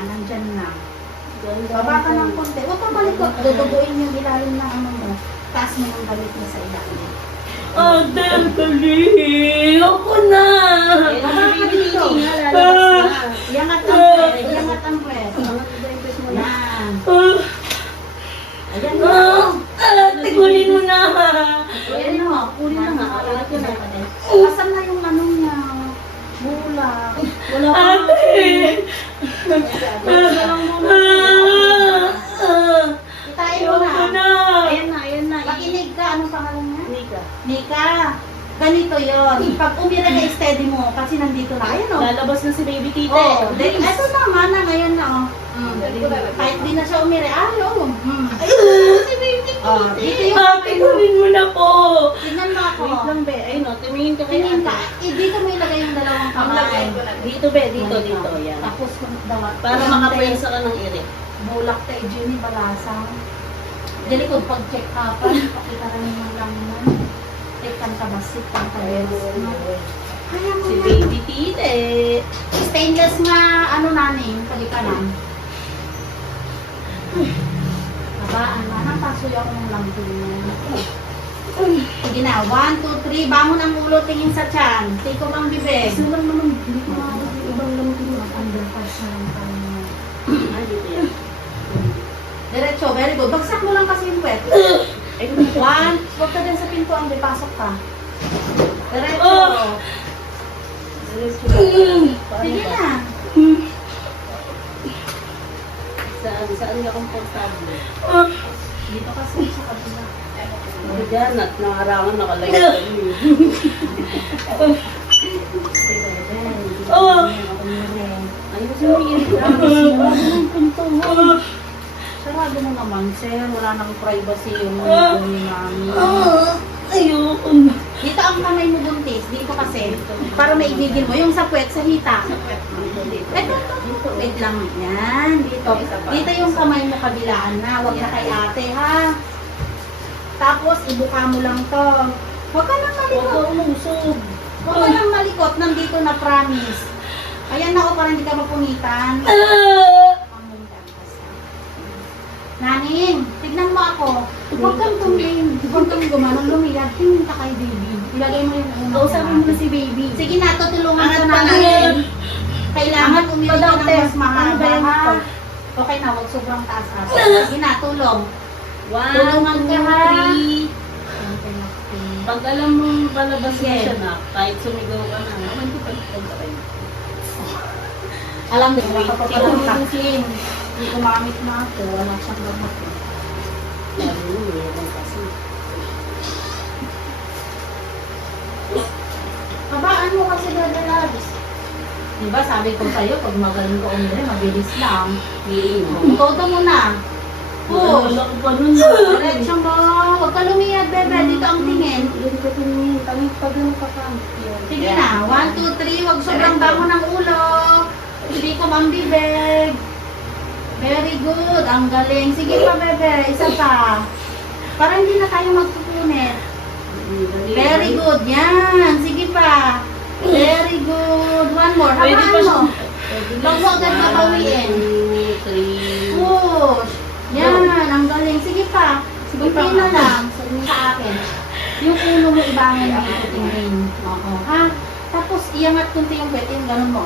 yan, nandyan na. Ganda. Baba ka ng konti. Huwag kang malikot. Duduguin yung ilalim ng ano mo. Taas mo yung damit mo sa ilalim. Ate, ang galing! Ako na! Baba ka dito. Iangat ang pwede. Iangat ang pwede. Yan. Ayan na. Ate, kunin mo na! Ayan na. Kunin na nga. Asan na yung ano niya? Bulak. Wala pa. Ate! Itayin mo Ako na. na! Ayan na. Makinig ka. Anong pangalan niya? Nika. Nika. Ganito yon. Pag umira na steady mo, kasi nandito na. Ayan o. Lalabas na si baby tite. Oh, ito naman na ngayon na oh. Kahit di na siya umira. Ay, oh. Si baby Oh, tite. dito yung Ate, kunin mo na po! tingnan mo ako. Wait lang, be. Ayun o, tumingin ka kay Tingin ka. ate. Dito mo ilagay yung dalawang kamay. Dito, be. Dito, dito. Yan. Tapos daw. Para makapwensa ka ng irik. Bulak tayo, Jenny, balasang. Dili ko pag-check upan. Pakita rin yung lang naman. Tekan kabasik, kang kabasik. Kaya mo Si yan. baby tite. Stainless nga, ano nanin, palikanan. Babaan na, napasuyo ako ng lampuin. Sige na, 1, 2, 3, bangon ang ulo, tingin sa tiyan. Tiko ang bibig. Gusto lang naman. Hindi ko ibang lamang Underpass na lang tayo. Ay, dito yan. Diretso, very good. Bagsak mo lang kasi yung wet. 1, huwag ka din sa pintuan, may pasok ka. Diretso. Sige na. Saan ka komportable? Dito kasi sa kabila. Diyan at nangarangan nakalayo ka niyo. Ay, kasi may irik Sarado mo naman, sir. Wala nang privacy yung namin. Ayoko. Dito ang kamay mo buntis. Dito kasi. Para maigigil mo. Yung sa puwet, sa hita. Ito. Wait lang. Yan. Dito. Dito yung kamay mo kabilaan na. Huwag na kay ate, ha? Tapos, ibuka mo lang to. Huwag ka nang Huwag malikot. ka umusog. Huwag ka nang malikot. Nandito na promise. Ayan na ako para hindi ka mapunitan. Naning, tignan mo ako. Huwag kang tumingin. Huwag kang gumanong lumiyad. Tingin ka kay baby. Ilagay mo yung unang Kausapin mo na si baby. Sige na, tutulungan ka Angat pa natin. na. Kailangan umili ka ng mas Ano mahaba, ba yan? ha? Okay na, huwag sobrang taas ate. Sige na, tulong. 1, Tulungan ka, ha? 2, 3. Pag alam mo palabas mo siya na, kahit sumigaw ka na, naman ko pa kayo. Alam din, wala ka pa palang takin. Hindi gumamit na ako, wala siyang gamot. Sabi mo, meron kasi. Habaan mo kasi dadalabis. Diba sabi ko sa'yo, pag magaling ka umili, mabilis lang. Todo mo na. Push. Wala ko pa nun. Diretso mo. Huwag ka lumiyad, bebe. Dito ang tingin. Hindi ka tingin. Tangit pa ganun ka pa. Sige na. 1, 2, 3. Huwag sobrang bango ng ulo. Hindi ko mambibig. Very good. Ang galing. Sige pa, bebe. Isa pa. Para hindi na tayo magpupunit. Very good. Yan. Sige pa. Very good. One more. Pwede pa Habaan siya. mo. Huwag mo agad babawiin. 2, 3. Push. Yan. Ang galing. Sige pa. Kunti na lang. Sa akin. Yung ulo mo ibangon ang itutingin. Oo. Ha? Tapos iangat kunti yung pwede. Yung ganun mo.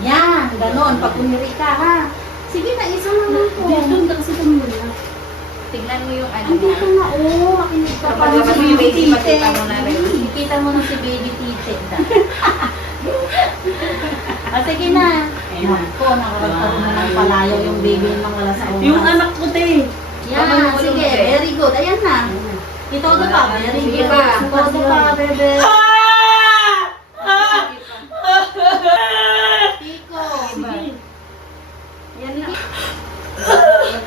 Yan. Ganon. Pag umiri ka, ha? Sige na. Isa naman po. Dito kasi tumula. Tignan mo yung ano Andito niya. na. Oo. Makinig ka pa. Kapag Si may baby baby, tite. makita mo na rin. Makita mo na si baby tite. Sige na. Ayan. Ako, nakaragkaroon na ng palayaw yung baby ng wala sa oras. Yung anak ko, te. Yan, sige, very good. Ayan na. Ito pa, very Sige good. pa. Ito pa, bebe. Tiko. Yan na.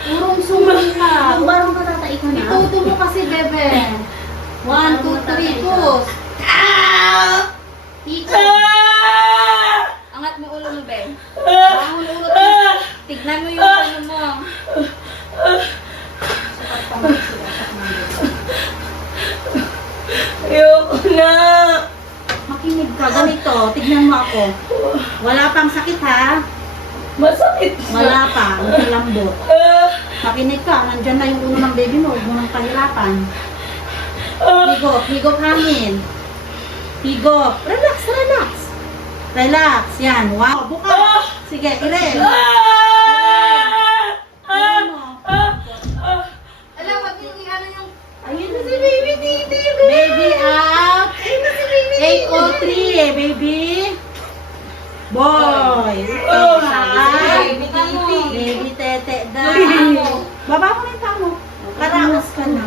Purong sumunod ka. Parang katatai ka na. Ituto mo kasi, bebe. 1, 2, 3, push. Tiko. Angat mo ulo mo, Ben. Bangon ulo. Tignan mo yung ano mo. Ayoko na. Makinig ka. Ganito. Tignan mo ako. Wala pang sakit, ha? Masakit na. Wala pa, ang lambot. Makinig ka, nandyan na yung ulo ng baby mo, huwag mo nang pahirapan. Higop, higop hangin. Higop. Relax, relax. Relax, yan. Wow, buka. Sige, ire. Alam, wag yung ano yung... Ayun na si baby titi. Baby out. 803 eh, baby. Boy. Baby titi. Baby tete daw. Baba mo na yung paa mo. Karaos ka na.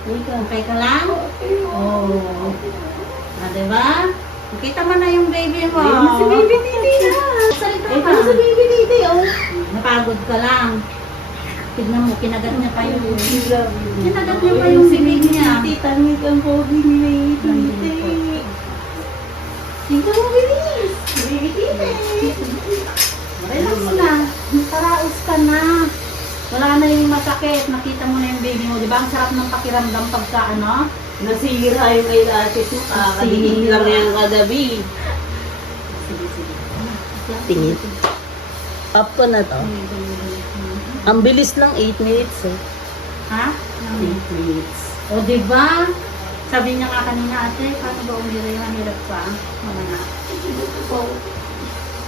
Okay ka lang? Oh. Ah, diba? Nakita mo na yung baby mo. Ayun na si baby titi na. Salita Ito ka. na si baby titi, oh. Napagod ka lang. Tignan mo, kinagat niya pa yung... Kinagat niya pa yung sibig niya. Tangit ang pogi ni baby titi. Tingnan mo, bilis. Baby titi. Relax na. Paraos ka na. Wala na yung masakit. Nakita mo na yung baby mo. Di ba? Ang sarap ng pakiramdam pagka ano? Nasira yung kay ate mo. Kakadinig lang yan kagabi. Sige, sige. Tingin. Up ko na to. Ang bilis lang 8 minutes eh. Ha? 8 minutes. O, di ba? Sabi niya nga kanina, ate, paano ba umira yung hirap pa? Mga na.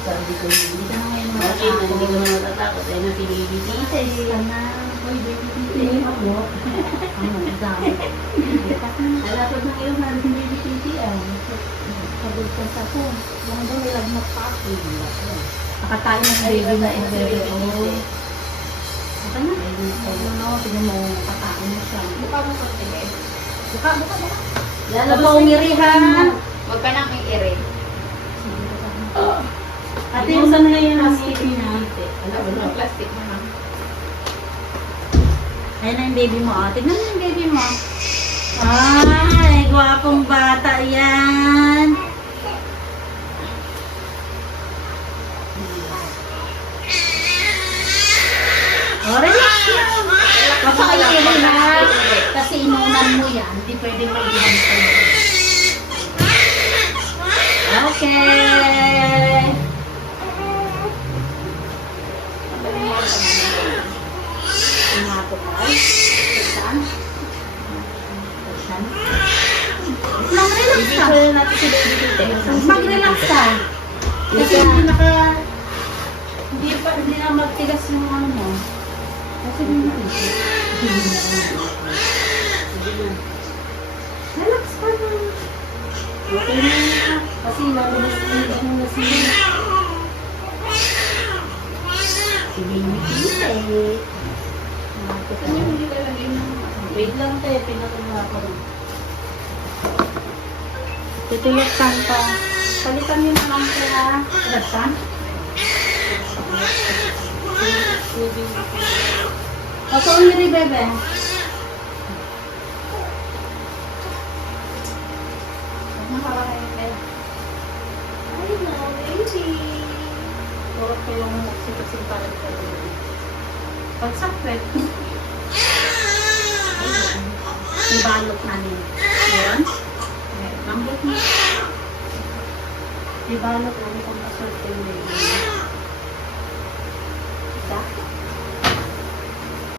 Sabi ko Hindi ka na ngayon okay na, hindi ko matatakot. na natatakot. Ay, napilili dito. Ate, ka na. Uy, baby, titi. Ako. Ano, dami. Alapad ng iyong halos ng baby titi ah. Pagod ka sa ko. Yung doon, nilagnat pa ako. Nakatayo ng baby na yung bebe. Oh. Ito na. Ayun na, tignan mo, nakatayo na siya. Buka mo sa tingin. Buka, buka, buka. Lalabas Ito, umirihan. Huwag ka nang i-ere. Ate, yung yung sana ngayon ang plastic baby niya. niya. Plastic mo na. Ayan na yung baby mo. Ah. Tignan mo yung baby mo. Ay, gwapong bata yan. O, relax lang. Huwag ka kayo ha. Kasi inunan mo yan. Hindi pwede mo i-hand ko. Okay. Ingako ka. Saan? Saan? Lang, relax ka. Ibig natin si baby titi. Mag-relax ka. Kasi hindi na magtigas yung ano mo. Kasi relax ka na. Okay na yun. Kasi lalabas na yung nasira. Si baby titi. Ano yung hindi lalagay ng... Wait lang tayo, pinatuloy ko rin. Tutulog pa. Palitan yun naman ko ha. Palitan? O, so umiri, bebe. Huwag mo hawakan yung bebe. Ay, no, baby. Turot ko yung nagsipasin para dito. Pagsakit. Ayun. Yung balot namin. Yun. Lambot mo. Yung balot namin kung masort yung baby.